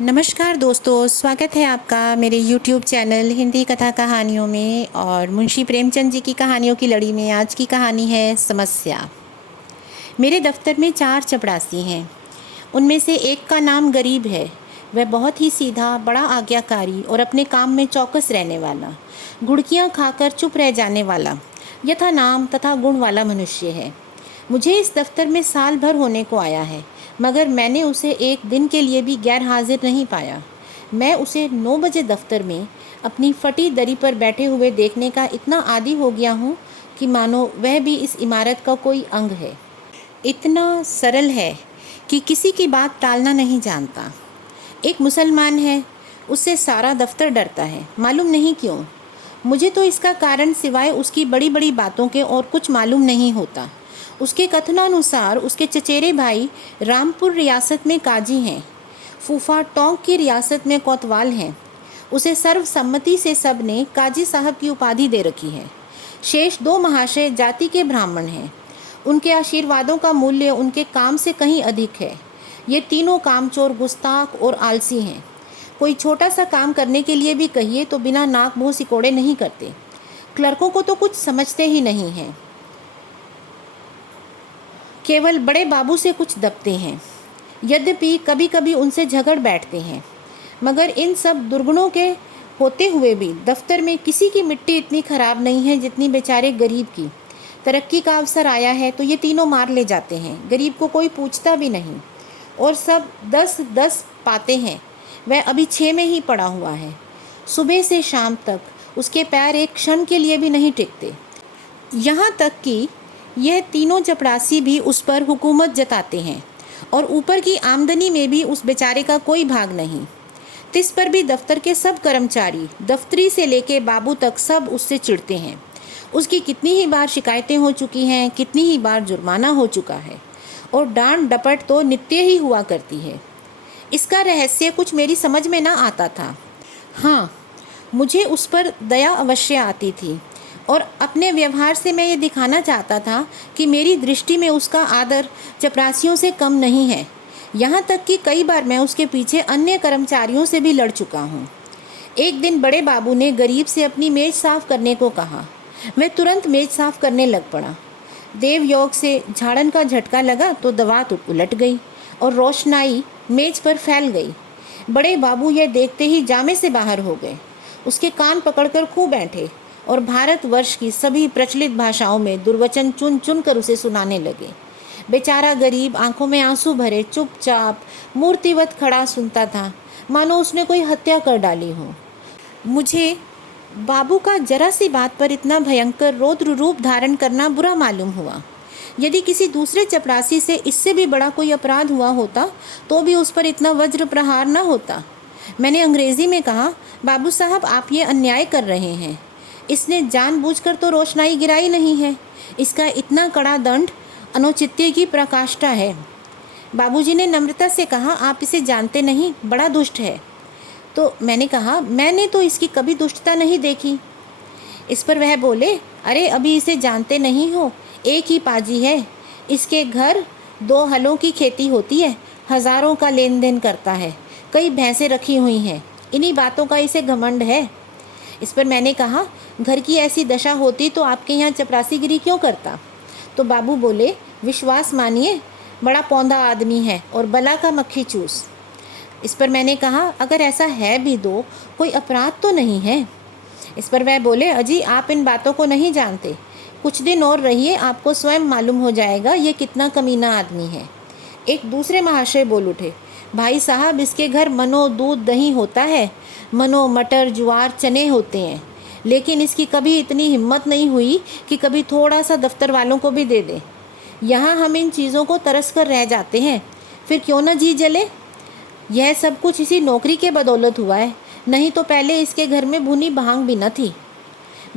नमस्कार दोस्तों, स्वागत है आपका मेरे YouTube चैनल हिंदी कथा कहानियों में। और मुंशी प्रेमचंद जी की कहानियों की लड़ी में आज की कहानी है समस्या। मेरे दफ्तर में 4 चपरासी हैं। उनमें से एक का नाम गरीब है। वह बहुत ही सीधा, बड़ा आज्ञाकारी और अपने काम में चौकस रहने वाला, गुड़कियाँ खाकर चुप रह जाने वाला, यथा नाम तथा गुण वाला मनुष्य है। मुझे इस दफ्तर में साल भर होने को आया है, मगर मैंने उसे एक दिन के लिए भी गैर हाजिर नहीं पाया। मैं उसे 9 बजे दफ्तर में अपनी फटी दरी पर बैठे हुए देखने का इतना आदी हो गया हूँ कि मानो वह भी इस इमारत का कोई अंग है। इतना सरल है कि किसी की बात टालना नहीं जानता। एक मुसलमान है, उससे सारा दफ्तर डरता है, मालूम नहीं क्यों। मुझे तो इसका कारण सिवाय उसकी बड़ी बड़ी बातों के और कुछ मालूम नहीं होता। उसके कथनानुसार उसके चचेरे भाई रामपुर रियासत में काजी हैं, फूफा टोंक की रियासत में कोतवाल हैं। उसे सर्वसम्मति से सब ने काजी साहब की उपाधि दे रखी है। शेष 2 महाशय जाति के ब्राह्मण हैं। उनके आशीर्वादों का मूल्य उनके काम से कहीं अधिक है। ये तीनों कामचोर, गुस्ताख और आलसी हैं। कोई छोटा सा काम करने के लिए भी कहिए तो बिना नाक मुँह सिकोड़े नहीं करते। क्लर्कों को तो कुछ समझते ही नहीं हैं, केवल बड़े बाबू से कुछ दबते हैं। यद्यपि कभी कभी उनसे झगड़ बैठते हैं, मगर इन सब दुर्गुणों के होते हुए भी दफ्तर में किसी की मिट्टी इतनी खराब नहीं है जितनी बेचारे गरीब की। तरक्की का अवसर आया है तो ये तीनों मार ले जाते हैं। गरीब को कोई पूछता भी नहीं और सब 10-10 पाते हैं। वह अभी 6 में ही पड़ा हुआ है। सुबह से शाम तक उसके पैर एक क्षण के लिए भी नहीं टिकते। यहाँ तक कि यह तीनों चपरासी भी उस पर हुकूमत जताते हैं और ऊपर की आमदनी में भी उस बेचारे का कोई भाग नहीं। तिस पर भी दफ्तर के सब कर्मचारी, दफ्तरी से लेके बाबू तक, सब उससे चिढ़ते हैं। उसकी कितनी ही बार शिकायतें हो चुकी हैं, कितनी ही बार जुर्माना हो चुका है, और डांट डपट तो नित्य ही हुआ करती है। इसका रहस्य कुछ मेरी समझ में ना आता था। हाँ, मुझे उस पर दया अवश्य आती थी और अपने व्यवहार से मैं ये दिखाना चाहता था कि मेरी दृष्टि में उसका आदर चपरासियों से कम नहीं है। यहाँ तक कि कई बार मैं उसके पीछे अन्य कर्मचारियों से भी लड़ चुका हूँ। एक दिन बड़े बाबू ने गरीब से अपनी मेज़ साफ़ करने को कहा। मैं तुरंत मेज़ साफ़ करने लग पड़ा। देव योग से झाड़न का झटका लगा तो दवात उलट गई और रोशनाई मेज़ पर फैल गई। बड़े बाबू यह देखते ही जामे से बाहर हो गए। उसके कान पकड़कर खूब बैठे और भारतवर्ष की सभी प्रचलित भाषाओं में दुर्वचन चुन चुन कर उसे सुनाने लगे। बेचारा गरीब आंखों में आंसू भरे चुपचाप मूर्तिवत खड़ा सुनता था, मानो उसने कोई हत्या कर डाली हो। मुझे बाबू का जरा सी बात पर इतना भयंकर रौद्र रूप धारण करना बुरा मालूम हुआ। यदि किसी दूसरे चपरासी से इससे भी बड़ा कोई अपराध हुआ होता तो भी उस पर इतना वज्र प्रहार न होता। मैंने अंग्रेज़ी में कहा, बाबू साहब, आप ये अन्याय कर रहे हैं। इसने जानबूझकर तो रोशनाई गिराई नहीं है। इसका इतना कड़ा दंड अनुचित्य की प्रकाष्ठा है। बाबूजी ने नम्रता से कहा, आप इसे जानते नहीं, बड़ा दुष्ट है। तो मैंने कहा, मैंने तो इसकी कभी दुष्टता नहीं देखी। इस पर वह बोले, अरे अभी इसे जानते नहीं हो, एक ही पाजी है। इसके घर 2 हलों की खेती होती है, हज़ारों का लेन देन करता है, कई भैंसें रखी हुई हैं। इन्हीं बातों का इसे घमंड है। इस पर मैंने कहा, घर की ऐसी दशा होती तो आपके यहाँ चपरासीगिरी क्यों करता? तो बाबू बोले, विश्वास मानिए, बड़ा पौंधा आदमी है और बला का मक्खी चूस। इस पर मैंने कहा, अगर ऐसा है भी तो कोई अपराध तो नहीं है। इस पर वह बोले, अजी आप इन बातों को नहीं जानते, कुछ दिन और रहिए, आपको स्वयं मालूम हो जाएगा ये कितना कमीना आदमी है। एक दूसरे महाशय बोल उठे, भाई साहब, इसके घर मनो दूध दही होता है, मनो मटर ज्वार चने होते हैं, लेकिन इसकी कभी इतनी हिम्मत नहीं हुई कि कभी थोड़ा सा दफ्तर वालों को भी दे दे। यहाँ हम इन चीज़ों को तरस कर रह जाते हैं, फिर क्यों ना जी जले। यह सब कुछ इसी नौकरी के बदौलत हुआ है, नहीं तो पहले इसके घर में भुनी भांग भी न थी।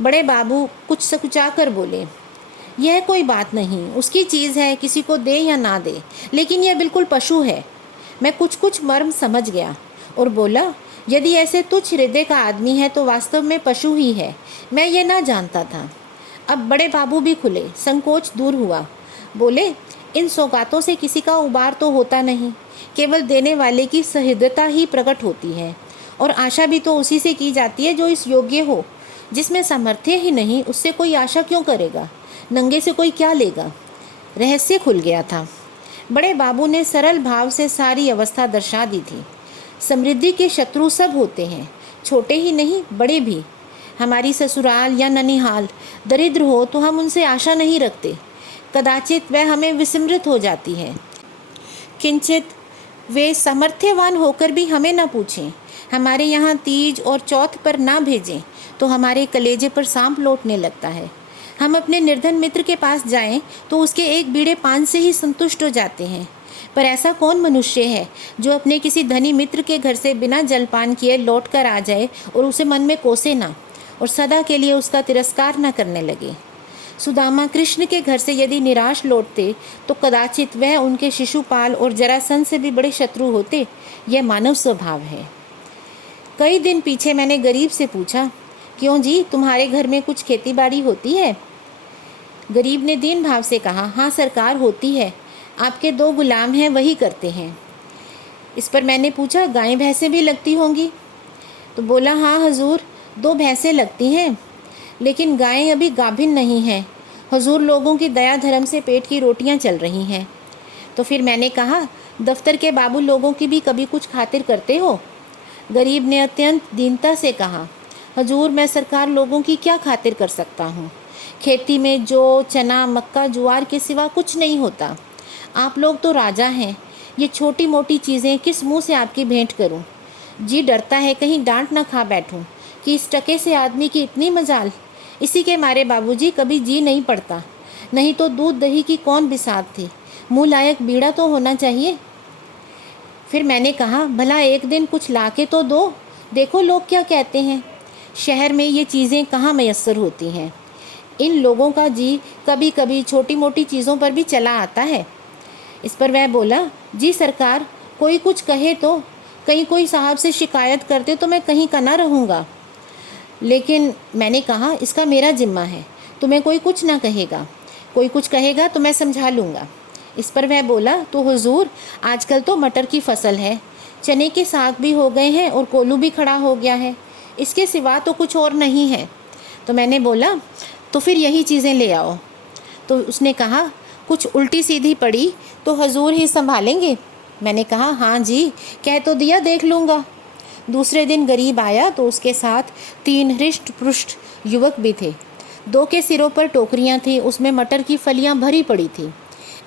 बड़े बाबू कुछ सकुचा कर बोले, यह कोई बात नहीं, उसकी चीज़ है, किसी को दे या ना दे, लेकिन यह बिल्कुल पशु है। मैं कुछ मर्म समझ गया और बोला, यदि ऐसे तुच्छ हृदय का आदमी है तो वास्तव में पशु ही है। मैं ये ना जानता था। अब बड़े बाबू भी खुले, संकोच दूर हुआ। बोले, इन सौगातों से किसी का उबार तो होता नहीं, केवल देने वाले की सहृदयता ही प्रकट होती है, और आशा भी तो उसी से की जाती है जो इस योग्य हो। जिसमें सामर्थ्य ही नहीं, उससे कोई आशा क्यों करेगा? नंगे से कोई क्या लेगा? रहस्य खुल गया था। बड़े बाबू ने सरल भाव से सारी अवस्था दर्शा दी थी। समृद्धि के शत्रु सब होते हैं, छोटे ही नहीं बड़े भी। हमारी ससुराल या ननिहाल दरिद्र हो तो हम उनसे आशा नहीं रखते, कदाचित वह हमें विस्मृत हो जाती है। किंचित वे सामर्थ्यवान होकर भी हमें न पूछें, हमारे यहाँ तीज और चौथ पर ना भेजें तो हमारे कलेजे पर सांप लौटने लगता है। हम अपने निर्धन मित्र के पास जाएं तो उसके एक बीड़े पान से ही संतुष्ट हो जाते हैं। पर ऐसा कौन मनुष्य है जो अपने किसी धनी मित्र के घर से बिना जलपान किए लौट कर आ जाए और उसे मन में कोसे ना और सदा के लिए उसका तिरस्कार न करने लगे। सुदामा कृष्ण के घर से यदि निराश लौटते तो कदाचित वह उनके शिशुपाल और जरासंध से भी बड़े शत्रु होते। यह मानव स्वभाव है। कई दिन पीछे मैंने गरीब से पूछा, क्यों जी, तुम्हारे घर में कुछ खेती बाड़ी होती है? गरीब ने दीन भाव से कहा, हाँ सरकार होती है, आपके 2 गुलाम हैं, वही करते हैं। इस पर मैंने पूछा, गायें भैंसें भी लगती होंगी? तो बोला, हाँ हजूर, 2 भैंसें लगती हैं, लेकिन गायें अभी गाभिन नहीं हैं। हुजूर लोगों की दया धर्म से पेट की रोटियां चल रही हैं। तो फिर मैंने कहा, दफ्तर के बाबू लोगों की भी कभी कुछ खातिर करते हो? गरीब ने अत्यंत दीनता से कहा, हजूर मैं सरकार लोगों की क्या खातिर कर सकता हूँ? खेती में जौ, चना, मक्का, ज्वार के सिवा कुछ नहीं होता। आप लोग तो राजा हैं, ये छोटी मोटी चीज़ें किस मुँह से आपकी भेंट करूँ? जी डरता है कहीं डांट ना खा बैठूँ कि इस टके से आदमी की इतनी मजाल। इसी के मारे बाबूजी कभी जी नहीं पड़ता, नहीं तो दूध दही की कौन बिसात थी। मुँह लायक बीड़ा तो होना चाहिए। फिर मैंने कहा, भला एक दिन कुछ लाके तो दो, देखो लोग क्या कहते हैं। शहर में ये चीज़ें कहाँ मैसर होती हैं। इन लोगों का जी कभी कभी छोटी मोटी चीज़ों पर भी चला आता है। इस पर वह बोला, जी सरकार कोई कुछ कहे तो, कहीं कोई साहब से शिकायत करते तो मैं कहीं का ना रहूँगा। लेकिन मैंने कहा, इसका मेरा जिम्मा है, तुम्हें कोई कुछ ना कहेगा, कोई कुछ कहेगा तो मैं समझा लूँगा। इस पर वह बोला, तो हुजूर आजकल तो मटर की फसल है, चने के साग भी हो गए हैं और कोलू भी खड़ा हो गया है, इसके सिवा तो कुछ और नहीं है। तो मैंने बोला, तो फिर यही चीज़ें ले आओ। तो उसने कहा, कुछ उल्टी सीधी पड़ी तो हजूर ही संभालेंगे। मैंने कहा, हाँ जी, कह तो दिया, देख लूँगा। दूसरे दिन गरीब आया तो उसके साथ 3 हृष्ट पुष्ट युवक भी थे। 2 के सिरों पर टोकरियाँ थी, उसमें मटर की फलियाँ भरी पड़ी थी।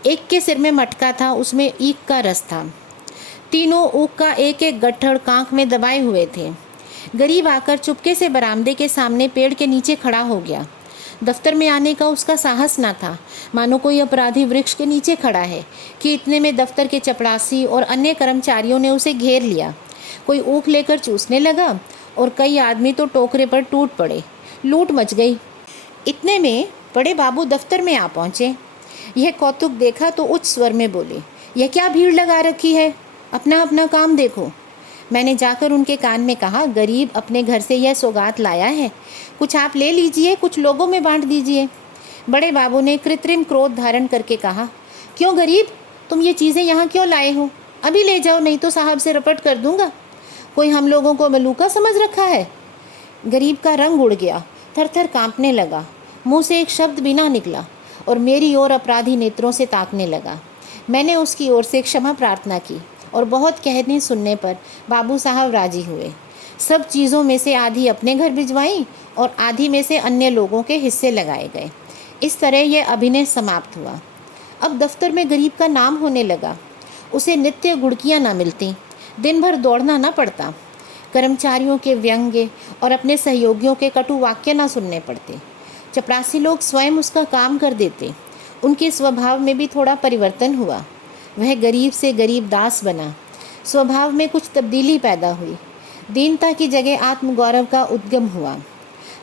एक के सिर में मटका था, उसमें ईख का रस था। तीनों ऊख का एक एक गट्ठड़ कांख में दबाए हुए थे। गरीब आकर चुपके से बरामदे के सामने पेड़ के नीचे खड़ा हो गया। दफ्तर में आने का उसका साहस ना था, मानो कोई अपराधी वृक्ष के नीचे खड़ा है, कि इतने में दफ्तर के चपरासी और अन्य कर्मचारियों ने उसे घेर लिया। कोई ऊख लेकर चूसने लगा और कई आदमी तो टोकरे पर टूट पड़े। लूट मच गई। इतने में बड़े बाबू दफ्तर में आ पहुँचे। यह कौतुक देखा तो उच्च स्वर में बोले, यह क्या भीड़ लगा रखी है, अपना अपना काम देखो। मैंने जाकर उनके कान में कहा, गरीब अपने घर से यह सौगात लाया है, कुछ आप ले लीजिए, कुछ लोगों में बांट दीजिए। बड़े बाबू ने कृत्रिम क्रोध धारण करके कहा, क्यों गरीब, तुम ये चीज़ें यहाँ क्यों लाए हो? अभी ले जाओ, नहीं तो साहब से रपट कर दूंगा। कोई हम लोगों को मलूका समझ रखा है? गरीब का रंग उड़ गया, थर थर काँपने लगा, मुँह से एक शब्द भी ना निकला और मेरी ओर अपराधी नेत्रों से ताकने लगा। मैंने उसकी ओर से क्षमा प्रार्थना की और बहुत कहने सुनने पर बाबू साहब राजी हुए। सब चीज़ों में से आधी अपने घर भिजवाई और आधी में से अन्य लोगों के हिस्से लगाए गए। इस तरह यह अभिनय समाप्त हुआ। अब दफ्तर में गरीब का नाम होने लगा। उसे नित्य गुड़कियाँ ना मिलती, दिन भर दौड़ना ना पड़ता, कर्मचारियों के व्यंग्य और अपने सहयोगियों के कटु वाक्य ना सुनने पड़ते। चपरासी लोग स्वयं उसका काम कर देते। उनके स्वभाव में भी थोड़ा परिवर्तन हुआ। वह गरीब से गरीब दास बना। स्वभाव में कुछ तब्दीली पैदा हुई। दीनता की जगह आत्मगौरव का उद्गम हुआ।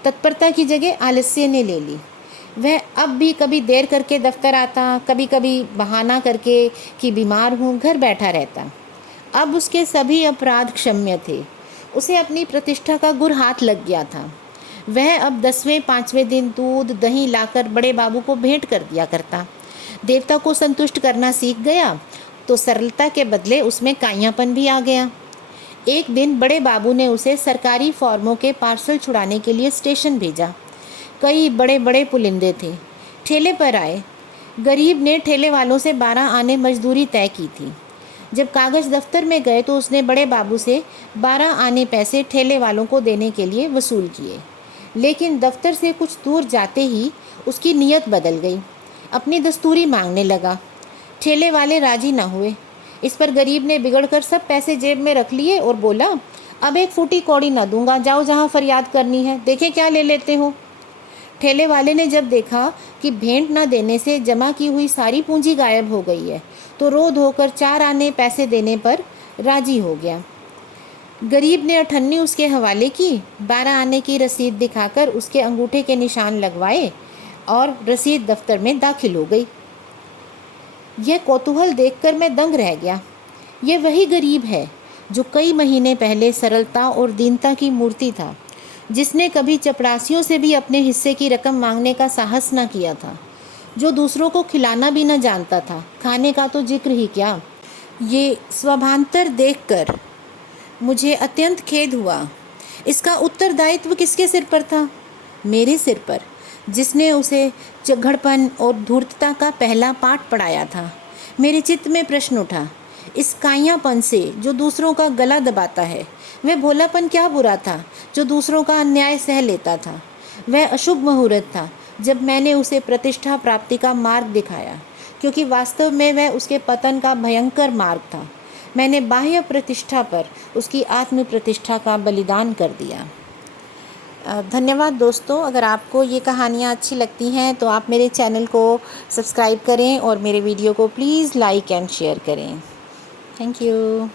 तत्परता की जगह आलस्य ने ले ली। वह अब भी कभी देर करके दफ्तर आता, कभी कभी बहाना करके कि बीमार हूँ घर बैठा रहता। अब उसके सभी अपराध क्षम्य थे। उसे अपनी प्रतिष्ठा का गुर हाथ लग गया था। वह अब 10वें 5वें दिन दूध दही लाकर बड़े बाबू को भेंट कर दिया करता। देवता को संतुष्ट करना सीख गया तो सरलता के बदले उसमें काइयापन भी आ गया। एक दिन बड़े बाबू ने उसे सरकारी फॉर्मों के पार्सल छुड़ाने के लिए स्टेशन भेजा। कई बड़े बड़े पुलिंदे थे, ठेले पर आए। गरीब ने ठेले वालों से 12 आने मजदूरी तय की थी। जब कागज़ दफ्तर में गए तो उसने बड़े बाबू से 12 आने पैसे ठेले वालों को देने के लिए वसूल किए। लेकिन दफ्तर से कुछ दूर जाते ही उसकी नीयत बदल गई, अपनी दस्तूरी मांगने लगा। ठेले वाले राजी न हुए। इस पर गरीब ने बिगड़कर सब पैसे जेब में रख लिए और बोला, अब एक फूटी कौड़ी न दूंगा, जाओ जहाँ फरियाद करनी है, देखें क्या ले लेते हो। ठेले वाले ने जब देखा कि भेंट न देने से जमा की हुई सारी पूंजी गायब हो गई है, तो रो धोकर 4 आने पैसे देने पर राजी हो गया। गरीब ने अठन्नी उसके हवाले की, 12 आने की रसीद दिखाकर उसके अंगूठे के निशान लगवाए और रसीद दफ्तर में दाखिल हो गई। यह कौतूहल देखकर मैं दंग रह गया। यह वही गरीब है जो कई महीने पहले सरलता और दीनता की मूर्ति था, जिसने कभी चपरासियों से भी अपने हिस्से की रकम मांगने का साहस न किया था, जो दूसरों को खिलाना भी न जानता था, खाने का तो जिक्र ही क्या। ये स्वभांतर देखकर मुझे अत्यंत खेद हुआ। इसका उत्तरदायित्व किसके सिर पर था? मेरे सिर पर, जिसने उसे चगड़पन और धूर्तता का पहला पाठ पढ़ाया था। मेरे चित्त में प्रश्न उठा, इस काइयापन से जो दूसरों का गला दबाता है, वह भोलापन क्या बुरा था जो दूसरों का अन्याय सह लेता था। वह अशुभ मुहूर्त था जब मैंने उसे प्रतिष्ठा प्राप्ति का मार्ग दिखाया, क्योंकि वास्तव में वह उसके पतन का भयंकर मार्ग था। मैंने बाह्य प्रतिष्ठा पर उसकी आत्म प्रतिष्ठा का बलिदान कर दिया। धन्यवाद दोस्तों। अगर आपको ये कहानियाँ अच्छी लगती हैं तो आप मेरे चैनल को सब्सक्राइब करें और मेरे वीडियो को प्लीज़ लाइक एंड शेयर करें। Thank you.